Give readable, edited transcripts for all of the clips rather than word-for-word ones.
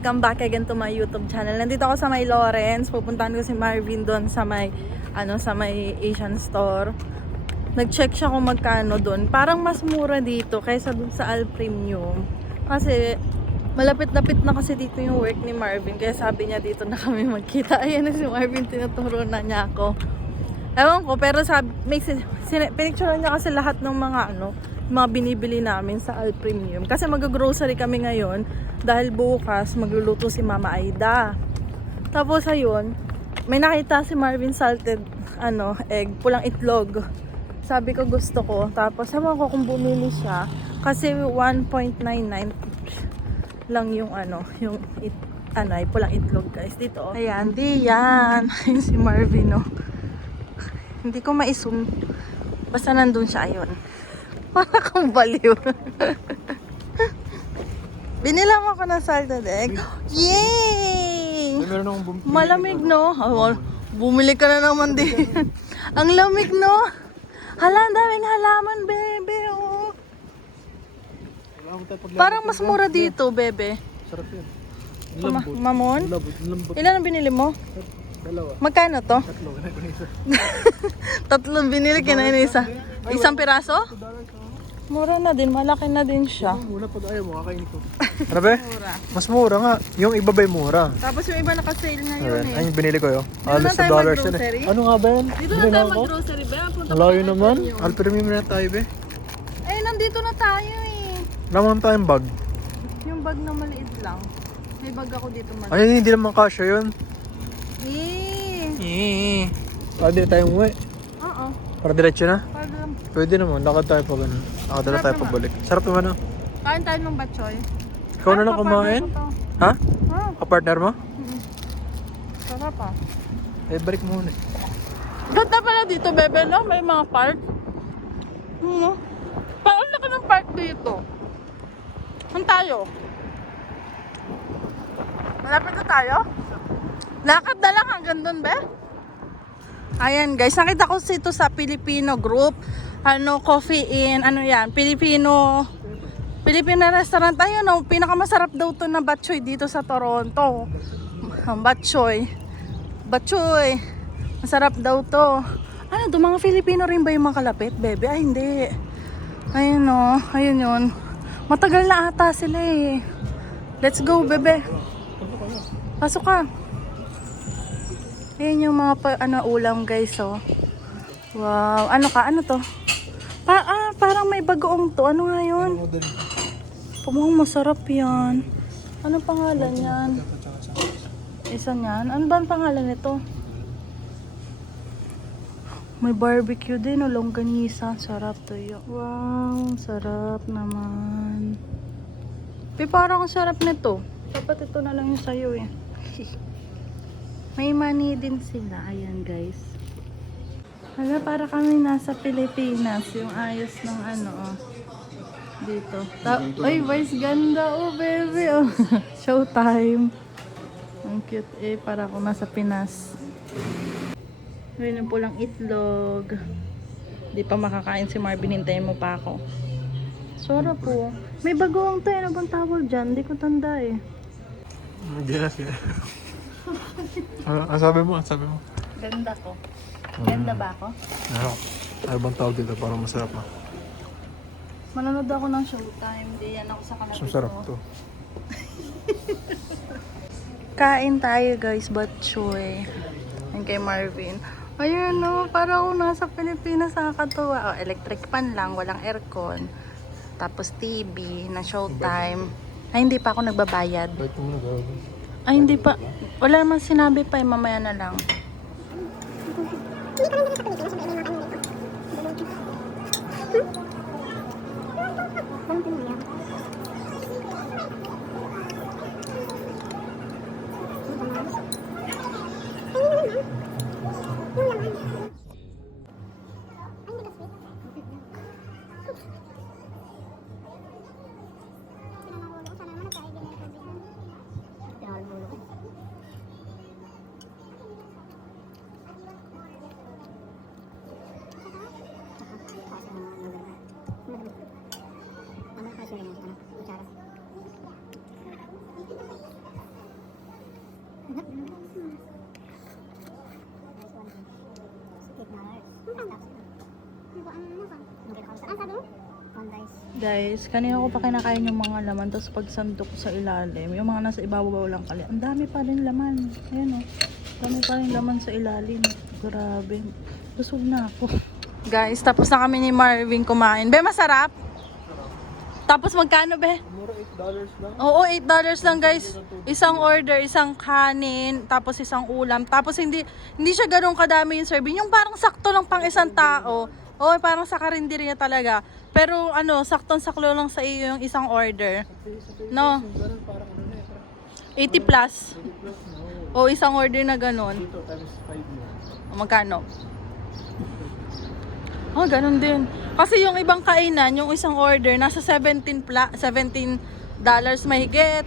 welcome back again to my YouTube channel. Nandito ako sa may Lawrence. Pupuntahan ko si Marvin doon sa may Asian store. Nag-check siya kung magkano doon. Parang mas mura dito kaysa doon sa Al Premium. Kasi malapit-lapit na kasi dito yung work ni Marvin. Kaya sabi niya dito na kami magkita. Ayan na si Marvin, tinuturo na niya ako. Ewan ko, pero sabi, pinicture niya kasi lahat ng mga binibili namin sa Al Premium. Kasi mag-grocery kami ngayon dahil bukas magluluto si Mama Aida. Tapos ayun, may nakita si Marvin salted egg, pulang itlog. Sabi ko gusto ko. Tapos ewan ko kung bumili siya kasi 1.99 lang yung pulang itlog guys dito. Ayan, di yan. Si Marvin Hindi ko ma-zoom. Basta nandun siya, ayun. Para kang baliw. Binilang ako ng salted egg. Yay! Malamig, no? Bumili ka na naman din. Ang lamig, no? Hala, ang daming halaman, bebe. Oh. Parang mas mura dito, bebe. Sarap yan. Mamon? Lambot. Ilan ang binili mo? Dalawa. Magkano to? Tatlo. Tatlong binili, kinain na isa. Isang piraso? Mura na din, malaki na din siya. Muna pag ayaw mo, kakain ko. Ano ba? Mas mura nga. Yung iba ba'y mura? Tapos yung iba naka-sale na yun Ay, yung binili ko yun. Dito Alos na sa tayo dollars yun mag-grocery? Ano nga ba yan? Dito na tayo mag-grocery ba? Malayo naman. Al Premium na tayo be. Eh, nandito na tayo eh. Naman tayong bag. Yung bag na maliit lang. May bag ako dito maliit. Ay, hindi naman kasya yun. Pwede tayong umuwi. Oo. Para diretso na? Pag Pwede naman. Lakad tayo pa ganun. Lakad na tayo pabalik. Sarap naman kain tayo ng batchoy. Ikaw na lang kumain? Ha? Kapartner mo? Sarap ah. Eh, balik muna. Ganda pala dito, bebe, no? May mga park. Parang laki ng park dito. Saan tayo? Malapit na tayo? Lakad na lang hanggang doon, be? Ayan, guys. Nakita ko dito sa Filipino group. Coffee in, Filipino restaurant. Ayun, pinakamasarap daw to na batchoy dito sa Toronto. Batchoy. Masarap daw to. Mga Filipino rin ba yung makalapit, bebe? Ay, hindi. Ayun ayun yun. Matagal na ata sila eh. Let's go, bebe. Pasok ka. Ayan yung mga ulam, guys, Wow. Ano to? Parang may bagoong to. Ano nga yun? Mukhang masarap yan. Ano pangalan yan? Isa niyan. Ano ba ang pangalan nito? May barbecue din, longganisa. Sarap to yun. Wow, sarap naman. Parang ang sarap nito. Dapat ito na lang yung sayo eh. May mani din sila. Ayan, guys. Para kami nasa Pilipinas. Yung ayos ng dito. Ay, vice ganda. Oh, baby. Oh. Showtime. Ang cute eh. Para ako nasa Pinas. Ngayon yung pulang itlog. Di pa makakain si Marvin. Hintayin mo pa ako. Sarap po. May bagoong to. Ano bang tawag dyan? Di ko tanda eh. Hindi na siya. Ang sabi mo? Ganda ko. Ganda ba ako? Ano bang tawag dito para masarap na? Manonood ako ng Showtime. Di yan ako sa kanapit ko. Masarap to. Kain tayo, guys. Batchoy. Yan kay Marvin. Ayun para ako nasa Pilipinas, nakakatuwa. Electric pan lang, walang aircon. Tapos TV na Showtime. Ay, hindi pa ako nagbabayad. Bait mo na gawin. Ay, hindi pa. Wala naman sinabi pa, mamaya na lang. Guys, kanina ko pa kinakain yung mga laman, tapos pag sandok ko sa ilalim, yung mga nasa ibabaw lang kali, ang dami pa rin laman. Ayan o, dami pa rin laman sa ilalim. Grabe, busog na ako. Guys, tapos na kami ni Marvin kumain. Be, masarap? Tapos magkano, be? Mura $8 lang. Oo, $8 lang guys. Isang order, isang kanin, tapos isang ulam. Tapos hindi siya ganun kadami yung serving. Yung parang sakto lang pang isang tao. Oo, parang sa karinderya talaga. Pero ano, saktong-saklo lang sa iyo yung isang order. No? Ganun parang ano na eh. 80 plus. $80 O isang order na ganun. Dito times 5 mo. O, magkano? Oh, ganun din. Kasi yung ibang kainan, yung isang order, nasa $17 mahigit.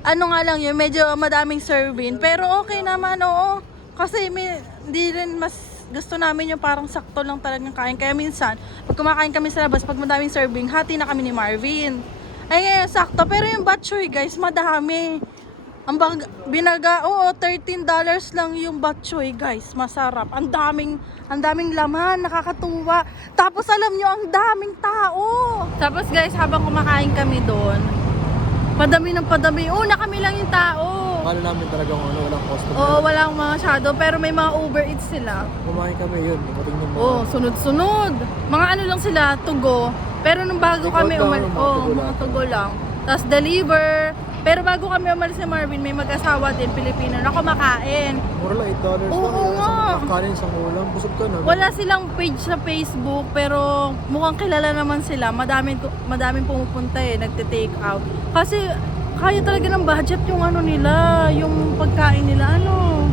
Ano nga lang yun, medyo madaming serving. Pero okay naman, oo. Kasi hindi rin mas gusto namin yung parang sakto lang talagang kain. Kaya minsan, pag kumakain kami sa labas, pag madaming serving, hati na kami ni Marvin. Ay ngayon, sakto. Pero yung batchoy, guys, madami. Ang binaga, oo, $13 lang yung batchoy, guys. Masarap. Ang daming laman, nakakatuwa. Tapos alam nyo, ang daming tao. Tapos guys, habang kumakain kami doon, padami ng padami. Una kami lang yung tao. Akala namin talagang ano, walang customer. Oo, walang mga shadow, pero may mga Uber Eats sila. Kumain kami yun. Dumating ng mga... Oo, sunod-sunod. Mga ano lang sila, tugo. Pero nung bago Take kami out lang, umalis, mga tugo mga lang. tugo lang. Tapos deliver. Pero bago kami umalis ni Marvin, may mag-asawa din, Pilipino, na kumakain. Mura lang $8 Oo lang. nga. Isang kanin, isang ulam. Busog ka na. Wala silang page sa Facebook, pero mukhang kilala naman sila. Madaming pumupunta eh, nagte-take out. Kasi kaya talaga ng budget yung ano nila, yung pagkain nila, ano.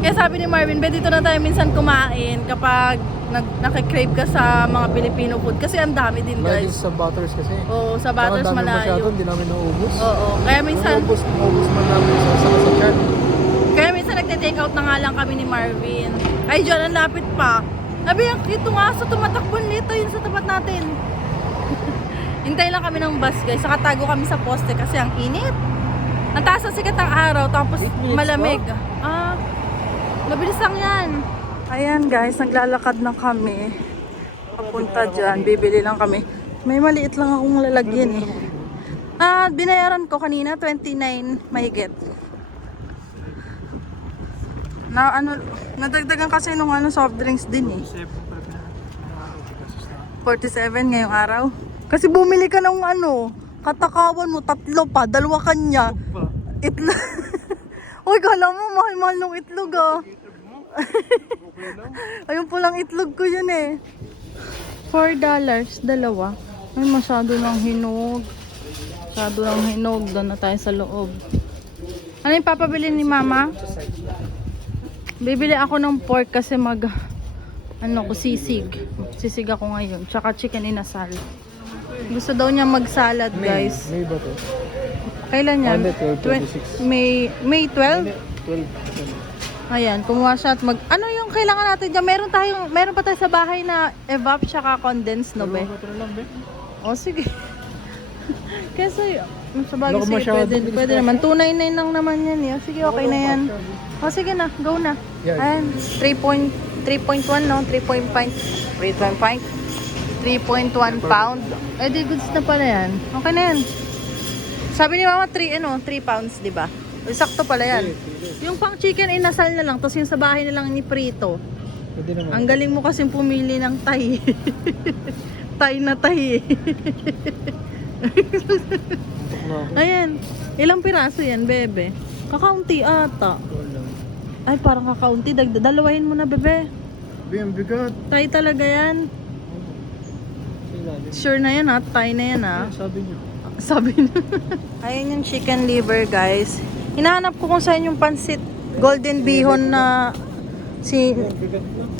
Kaya sabi ni Marvin, dito na tayo minsan kumain kapag nakikrave ka sa mga Filipino food. Kasi ang dami din, Lagi guys. sa Butters kasi. Oo, sa Butters Tsaka ang dami masyado, malayo. hindi namin naubos. Oo, kaya minsan, Naubos man namin sa chat. kaya minsan nagte-take out na nga lang kami ni Marvin. Ay, dyan, ang lapit pa. Sabi, ito nga sa tumatakbon nito, yun sa tapat natin. Hintay lang kami ng bus, guys. Saka tago kami sa poste kasi ang init. Ang taas ang sikat ng araw, tapos 8 minutes malamig. Mabilis lang yan. Ayan guys, naglalakad na kami. Papunta dyan, bibili lang kami. May maliit lang akong lalagyan eh. Binayaran ko kanina, 29 mahigit. Nadagdagan kasi nung soft drinks din eh. 47 ngayong araw. Kasi bumili ka ng katakawan mo, 3 pa, 2 kanya. Itlog. Uy, kala mo, mahal-mahal ng itlog ah. Ayun po lang itlog ko yun eh. $4, 2. Ay, masyado ng hinog. Doon na tayo sa loob. Ano yung papabili ni mama? Bibili ako ng pork kasi sisig. Sisig ako ngayon. Tsaka chicken inasal. Gusto daw niya mag-salad, guys. May ba to? Kailan yan? 26. May 12? 12. Ayan, kumuha siya at ano yung kailangan natin dyan? Meron pa tayo sa bahay na evap tsaka condensed, no, be? O, sige. Kasi, sa bagay, sige, pwede naman. 299 lang naman yan, eh. Sige, okay na yan. O, sige na, go na. Ayan, 3.1, no? 3.1 pound. Eh, di goods na pala yan. Okay na yan. Sabi ni mama, 3 pounds, di ba? Sakto pala yan. Yung pang chicken inasal na lang, tapos yung sa bahay na lang ni prito. Pwede naman. Ang galing mo kasing pumili ng Thai. Thai na Thai. Ayan. Ilang piraso yan, bebe? Kakaunti ata. Ay, parang kakaunti. Dalawahin mo na, bebe. Ang bigat. Thai talaga yan. Sure na yan ha. Thai na yan ha. Sabi niyo. Ayan yung chicken liver, guys. Hinahanap ko kung saan yung pansit golden bihon na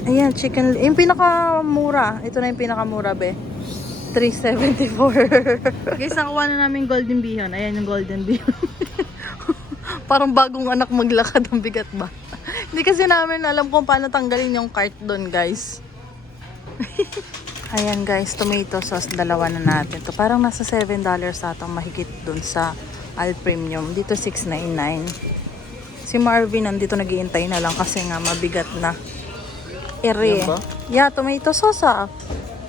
ayan, chicken. Yung pinakamura. Ito na yung pinakamura, be. $3.74. Guys, nakuha na namin golden bihon. Ayan yung golden bihon. Parang bagong anak maglakad. Ang bigat ba? Hindi kasi namin alam kung paano tanggalin yung cart doon, guys. Ayan guys, tomato sauce, 2 na natin. To parang nasa $7 atang mahigit dun sa Al Premium. Dito $6.99. Si Marvin nandito naghihintay na lang kasi nga mabigat na. Ere. Yan ba? Yeah, tomato sauce ah.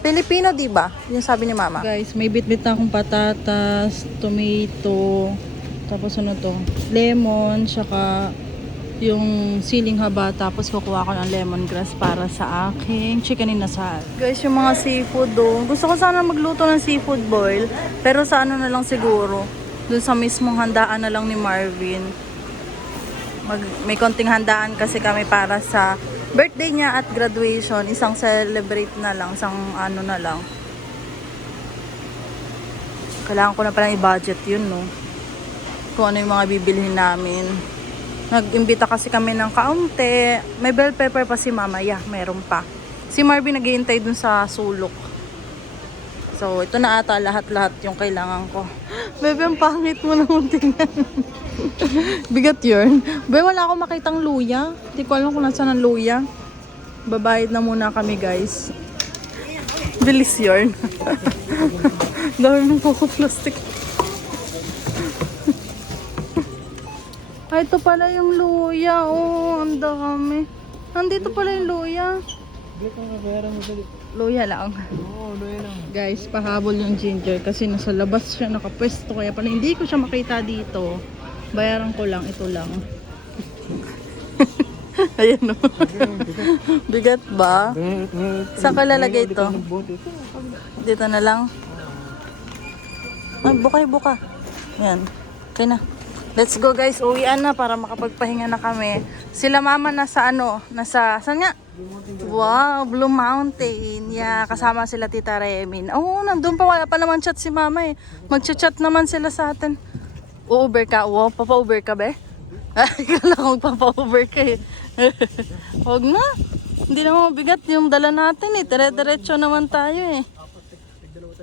Filipino, di ba? Yung sabi ni mama. Guys, may bit-bit na akong patatas, tomato, tapos ano to, lemon, saka yung siling haba, tapos kukuha ko ng lemongrass para sa aking chicken inasal. Guys, yung mga seafood do. Gusto ko sana magluto ng seafood boil, pero sa ano na lang siguro, dun sa mismong handaan na lang ni Marvin. May konting handaan kasi kami para sa birthday niya at graduation. Isang celebrate na lang, isang ano na lang. Kailangan ko na palang i-budget yun, no? Kung ano yung mga bibilhin namin. Nag-imbita kasi kami ng kaunti. May bell pepper pa si mama. Yeah, meron pa. Si Marvin naghihintay dun sa sulok. So, ito na ata lahat-lahat yung kailangan ko. Bebe, ang pangit mo naman tingnan. Bigat yun. Bebe, wala akong makitang luya. Hindi ko alam kung nasaan ang luya. Babayad na muna kami, guys. Bilis yun. Dami ng coco plastic. Ay, ito pala yung luya. Oh, ang dami. Nandito pala yung luya. Dito nga, bayaran mo dali. Luya lang. Oo, luya lang. Guys, pahabol yung ginger kasi nasa labas siya nakapwesto. Kaya pala hindi ko siya makita dito. Bayaran ko lang, ito lang. Ayan o. Bigat ba? Saan ka lalagay ito? Dito na lang. Ay, buka. Ayan. Okay na. Let's go guys, uwian na para makapagpahinga na kami. Sila mama nasa saan nga? Wow, Blue Mountain. Yeah, kasama sila Tita Remin. Oh, nandun pa, wala pa naman chat si mama eh. Magchat-chat naman sila sa atin. U-Uber ka? Wow, papa-Uber ka be? Kala ko magpapa-Uber ka eh. Huwag na. Hindi naman mabigat yung dala natin eh. Dire-diretso naman tayo eh.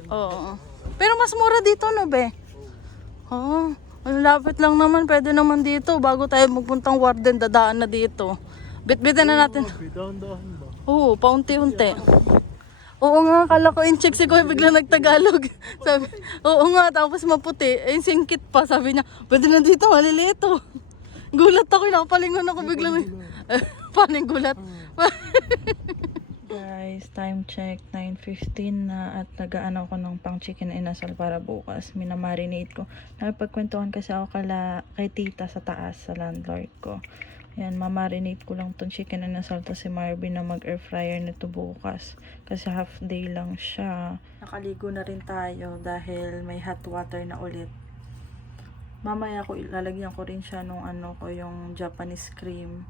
Oo. Pero mas mura dito no be? Oo. Ang lapit lang naman, pwede naman dito. Bago tayo magpuntang Warden, dadaan na dito. Bit-bitin na natin. Dahan-dahan ba? Oo, paunti-unti. Oo nga, kala ko in-check si Kuya, bigla nagtagalog. Sabi, oo nga, tapos maputi. Eh, singkit pa, sabi niya, pwede na dito, maliliit to. Gulat ako, nakapalingon ako bigla. Paning gulat. Guys, time check, 9:15 na at nagaan ako ng pang chicken inasal para bukas. Minamarinate ko. Nakipagkwentuhan kasi ako kay tita sa taas, sa landlord ko. Ayan, mamarinate ko lang tong chicken inasal to si Marvin na mag-air fryer nito bukas. Kasi half day lang siya. Nakaligo na rin tayo dahil may hot water na ulit. Mamaya ko ilalagyan ko rin siya nung yung Japanese cream.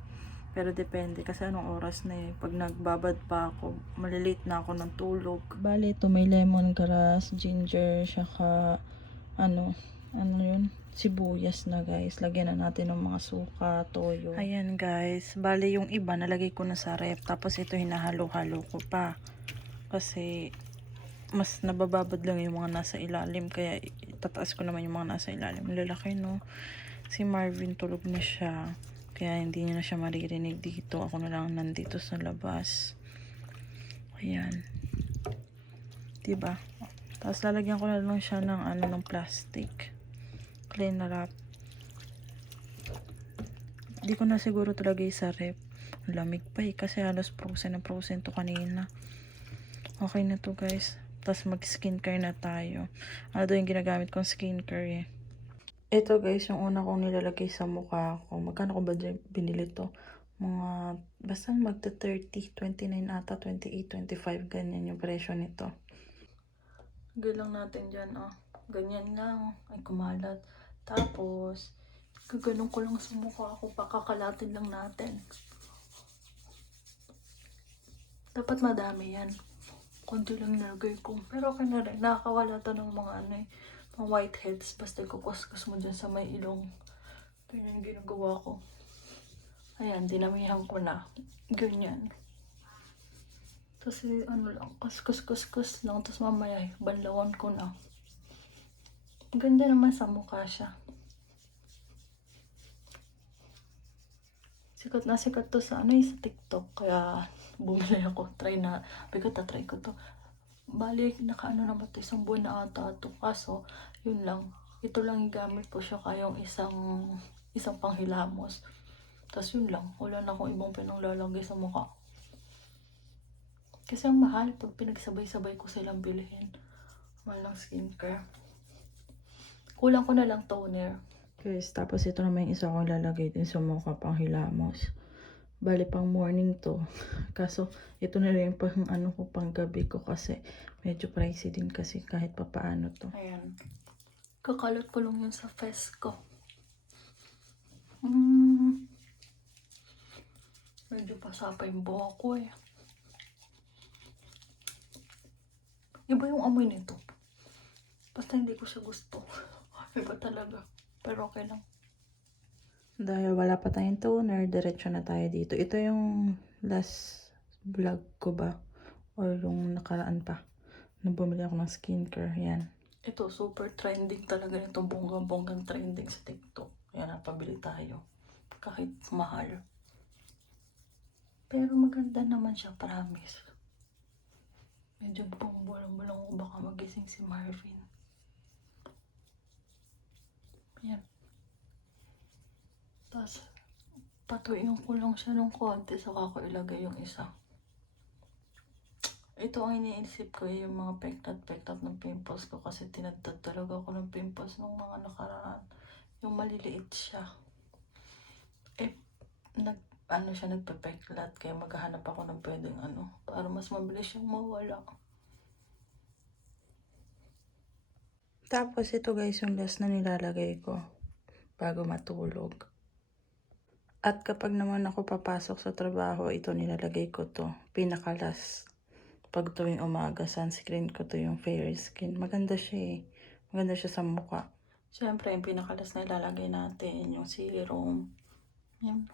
Pero depende kasi anong oras na eh. Pag nagbabad pa ako, malilate na ako ng tulog. Bale, ito may lemongrass, ginger, saka yun? Sibuyas na guys. Lagyan na natin ng mga suka, toyo. Ayan guys. Bale, yung iba nalagay ko na sa ref. Tapos ito hinahalo-halo ko pa. Kasi mas nabababad lang yung mga nasa ilalim. Kaya itataas ko naman yung mga nasa ilalim. Lalaki no. Si Marvin tulog na siya. Kaya hindi niya na siya maririnig dito. Ako na lang nandito sa labas. Ayan. Diba? Tapos lalagyan ko na lang siya ng ng plastic. Clean na wrap. Hindi ko na siguro talaga sa rep. Lamig pa eh. Kasi halos frozen na frozen to kanina. Okay na to guys. Tapos mag skincare na tayo. Ano daw yung ginagamit kong skincare eh. Ito guys, yung una kong nilalagay sa mukha ko. Magkano ko ba binili to? Basta magta 30, 29 ata, 28, 25. Ganyan yung presyo nito. Galang natin dyan, oh. Ganyan lang. Ay, kumalat. Tapos, gaganong ko lang sa mukha ko. Pakakalatin lang natin. Dapat madami yan. Kunti lang nilagay ko. Pero okay na rin. Nakakawala to ng mga mga whiteheads. Basta kukuskus mo dyan sa may ilong. Ito yung ginagawa ko. Ayan, dinamihan ko na. Ganyan. Tapos lang, kuskus lang. Tapos mamaya, banlawan ko na. Ganda naman sa mukha siya. Sikat na sikat to sa sa TikTok. Kaya bumili ako. Try ko to. Balik, naman to isang buwan na ata to. Kaso, yun lang. Ito lang gamit ko siya kayong isang panghilamos. Tapos yun lang. Wala na akong ibang pinanglalagay sa mukha. Kasi ang mahal pag pinagsabay-sabay ko silang bilhin. Mahal ng skincare. Kulang ko na lang toner. Guys, tapos ito naman yung isa kong lalagay din sa mukha pang hilamos. Bali pang morning to. Kaso ito na rin pang ano ko pang gabi ko kasi medyo pricey din kasi kahit papaano to. Ayan. Kakalot ko lang yun sa face ko. Medyo pasapa yung buhok ko eh. Iba yung amoy nito. Basta hindi ko siya gusto. Iba talaga. Pero okay lang. Dahil wala pa tayong toner, diretso na tayo dito. Ito yung last vlog ko ba? Or yung nakaraan pa. Nung bumili ako ng skincare. Yan. Ito, super trending talaga itong bonggang-bonggang trending sa TikTok. Kaya napabili tayo. Kahit mahal. Pero maganda naman siya, promise. Medyo pang bulang-bulang ko baka magising si Marvin. Yan. Tapos, patuyin ko lang siya ng konti saka ko ilagay yung isa. Ito ang iniisip ko yung mga peklat-peklat ng pimples ko kasi tinadtad talaga ako ng pimples nung mga nakaraan. Yung maliliit siya. Nagpepeklat kaya maghahanap ako ng pwedeng para mas mabilis siyang mawala. Tapos ito guys yung last na nilalagay ko bago matulog. At kapag naman ako papasok sa trabaho, ito nilalagay ko to. Pinakalas. Pag tuwing umaga, sunscreen ko to yung Fair Skin. Maganda siya eh. Maganda siya sa mukha. Siyempre, yung pinakalas na ilalagay natin, yung serum. Yan.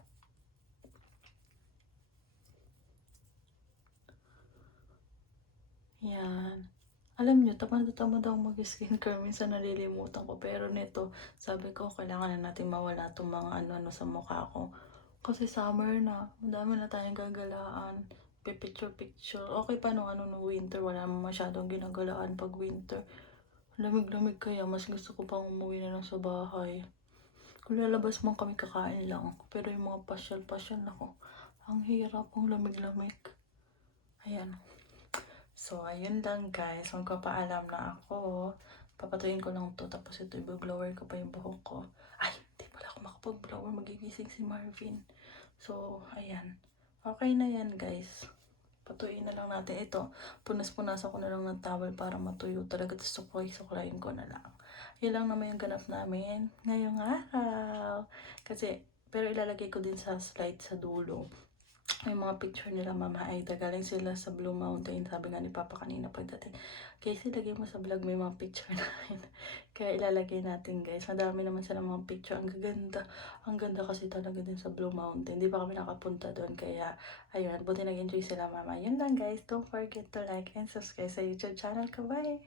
Yan. Alam nyo, tamad ako mag-skincare. Minsan nalilimutan ko. Pero nito, sabi ko, kailangan na natin mawala itong mga ano sa mukha ko. Kasi summer na. Madami na tayong gagalaan. Picture-picture. Okay pa nung no winter. Wala naman masyadong ginagalaan pag winter. Lamig-lamig kaya. Mas gusto ko pang umuwi na lang sa bahay. Kung lalabas man kami kakain lang. Pero yung mga pasyal-pasyal ako. Ang hirap. Ang lamig-lamig. Ayan. So, ayun lang guys. Magpapaalam na ako. Papatuyin ko lang to. Tapos ito, i-blower ko pa yung buhok ko. Ay, hindi pala ako makapag-blower. Magigising si Marvin. So, ayan. Okay na yan guys. Patuyin na lang natin. Ito, punas-punasan ko na lang ng towel para matuyo talaga. Tapos suklayin ko na lang. Yun lang naman yung ganap namin ngayong araw. Kasi, pero ilalagay ko din sa slide sa dulo. May mga picture nila Mama Aida. Galing sila sa Blue Mountain. Sabi nga ni Papa kanina pagdating. Casey, lagay mo sa vlog may mga picture namin. Kaya ilalagay natin guys. Madami naman sila mga picture. Ang ganda. Ang ganda kasi talaga din sa Blue Mountain. Di pa kami nakapunta doon. Kaya ayun. Buti nag-enjoy sila Mama. Yun lang guys. Don't forget to like and subscribe sa YouTube channel ko. Bye!